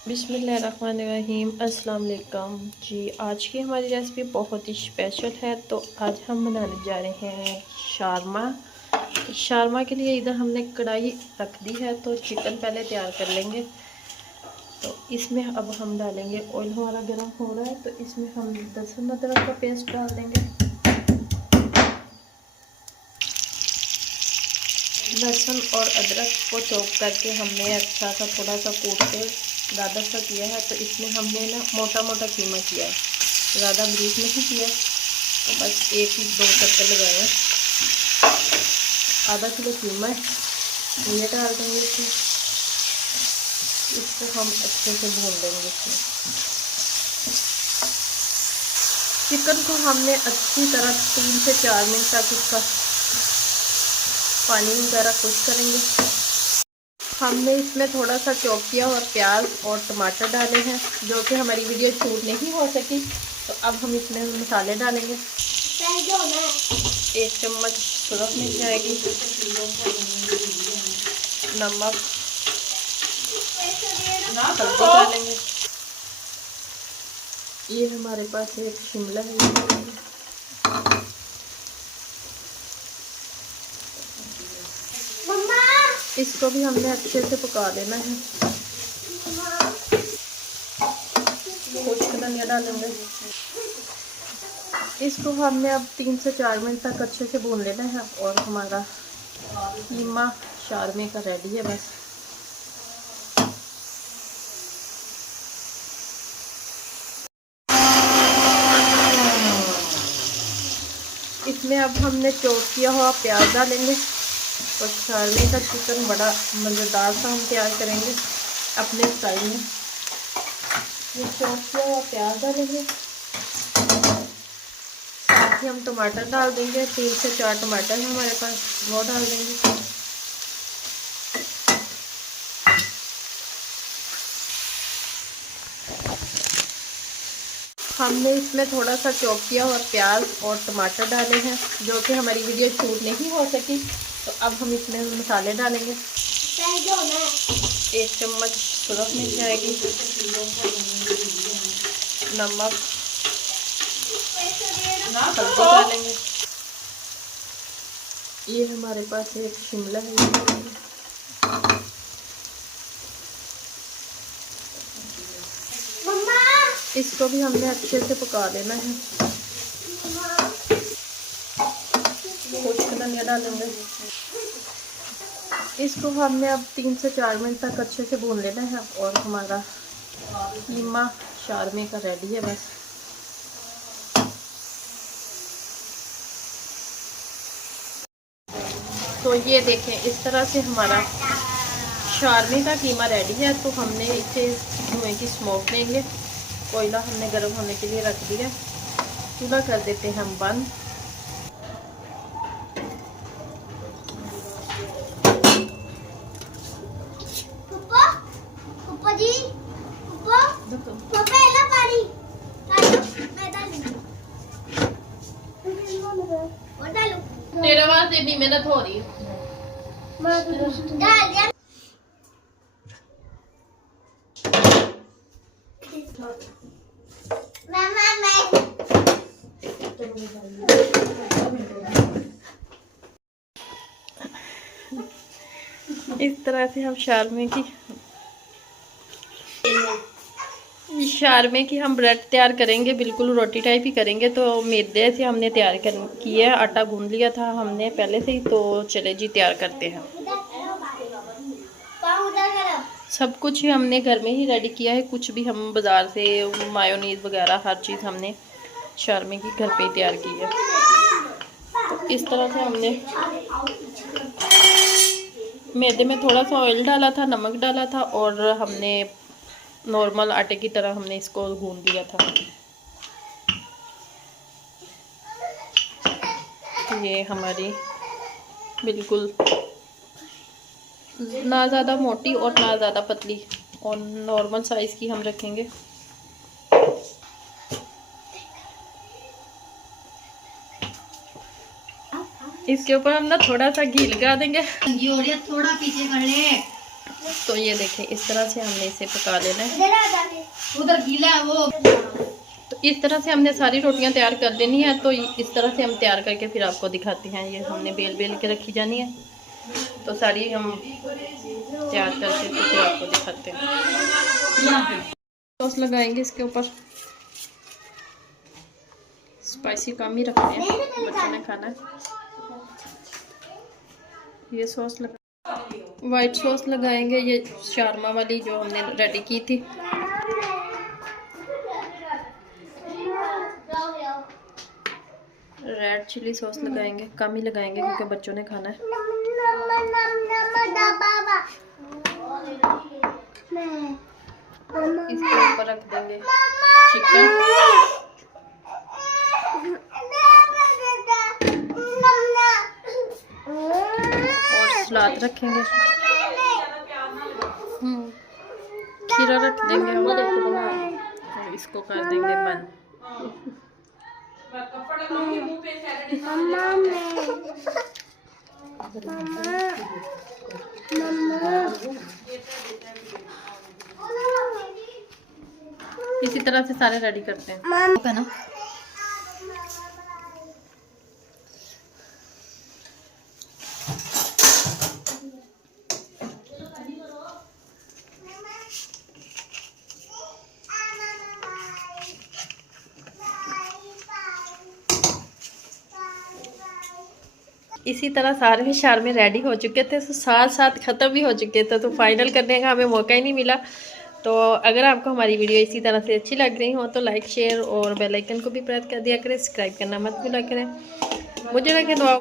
बिस्मिल्लाहिर्रहमानिर्रहीम। अस्सलाम वालेकुम जी। आज की हमारी रेसिपी बहुत ही स्पेशल है। तो आज हम बनाने जा रहे हैं शारमा। शारमा के लिए इधर हमने कढ़ाई रख दी है, तो चिकन पहले तैयार कर लेंगे। तो इसमें अब हम डालेंगे, ऑयल हमारा गर्म हो रहा है तो इसमें हम लहसुन अदरक का पेस्ट डाल देंगे। लहसुन और अदरक को चॉप करके हमने अच्छा सा थोड़ा सा कूट के ज़्यादा सा किया है। तो इसमें हमने ना मोटा मोटा कीमा किया है, ज़्यादा ब्रीफ नहीं किया। तो बस एक ही दो चक्कर लगाए हैं। आधा किलो कीमा है, ये डाल देंगे इसमें। इसको हम अच्छे से भून देंगे। इसमें चिकन को हमने अच्छी तरह 3 से 4 मिनट तक इसका पानी वगैरह खुश करेंगे। हमने इसमें थोड़ा सा चॉप किया और प्याज और टमाटर डाले हैं, जो कि हमारी वीडियो शूट नहीं हो सकी। तो अब हम इसमें मसाले डालेंगे। 1 चम्मच सुरख मिर्च आएगी, नमक, हल्दी डालेंगे। ये हमारे पास एक शिमला है, इसको भी हमने अच्छे से पका लेना है। खुश्क धनिया डालेंगे। इसको हमने अब 3 से 4 मिनट तक अच्छे से भून लेना है और हमारा कीमा शारमे का रेडी है। बस इसमें अब हमने चॉप किया हुआ प्याज डालेंगे और शारमे का चिकन बड़ा मज़ेदार सा हम तैयार करेंगे अपने स्टाइल में। ये चॉप किया हुआ प्याज डालेंगे, साथ ही हम टमाटर डाल देंगे। 3 से 4 टमाटर है हमारे पास, वो डाल देंगे। हमने इसमें थोड़ा सा चॉप किया हुआ प्याज और टमाटर डाले हैं, जो कि हमारी वीडियो शूट नहीं हो सकी। तो अब हम इसमें मसाले डालेंगे। 1 चम्मच सुरख मिर्च आएगी, नमक, हल्दी डालेंगे। ये हमारे पास एक शिमला है, इसको भी हमने अच्छे से पका लेना है। खुश्क धनिया डालेंगे। इसको हमने अब 3 से 4 मिनट तक अच्छे से भून लेना है और हमारा कीमा शारमे का रेडी है। बस तो ये देखें, इस तरह से हमारा शारमे का कीमा रेडी है। तो हमने इसे धुएं की स्मोक लेंगे। कोयला हमने गर्म होने के लिए रख दिया, चूल्हा कर देते हैं हम बंद। तेरे वास्ते भी मेहनत हो रही है। इस तरह से हम शारमे की हम ब्रेड तैयार करेंगे, बिल्कुल रोटी टाइप ही करेंगे। तो मैदे से हमने तैयार किया है, आटा गूंद लिया था हमने पहले से ही। तो चले जी तैयार करते हैं। सब कुछ ही हमने घर में ही रेडी किया है, कुछ भी हम बाज़ार से मायोनीज वगैरह हर चीज़ हमने शारमे की घर पे ही तैयार की है। तो इस तरह से हमने मैदे में थोड़ा सा ऑयल डाला था, नमक डाला था और हमने नॉर्मल आटे की तरह हमने इसको गूंद दिया था। ये हमारी बिल्कुल ना ज़्यादा मोटी और ना ज़्यादा पतली, और नॉर्मल साइज़ की हम रखेंगे। इसके ऊपर हम ना थोड़ा सा घी लगा देंगे। थोड़ा पीछे कर ले। तो ये देखें, इस तरह से हमने इसे पका लेना है। उधर गीला है वो। तो इस तरह से हमने सारी रोटियां तैयार कर लेनी है। तो इस तरह से हम तैयार करके फिर आपको दिखाते हैं। ये हमने बेल बेल के रखी जानी है। तो सारी हम तैयार करके तो फिर आपको दिखाते हैं। सॉस लगाएंगे इसके ऊपर। स्पाइसी कम ही रखते हैं, बच्चों ने खाना है। ये सॉस वाइट सॉस लगाएंगे, ये शारमा वाली जो हमने रेडी की थी। रेड चिली सॉस लगाएंगे, कम ही लगाएंगे क्योंकि बच्चों ने खाना है। इसके ऊपर रख देंगे चिकन और सलाद रखेंगे। खीरा रख देंगे और इसको कर देंगे बंद। इसी तरह से सारे रेडी करते हैं ना। इसी तरह सारे शारमे रेडी हो चुके थे, तो साथ साथ ख़त्म भी हो चुके थे। तो फाइनल करने का हमें मौका ही नहीं मिला। तो अगर आपको हमारी वीडियो इसी तरह से अच्छी लग रही हो तो लाइक शेयर और बेल आइकन को भी प्रेस कर दिया करें। सब्सक्राइब करना मत भूला करें। मुझे रखें दुआ।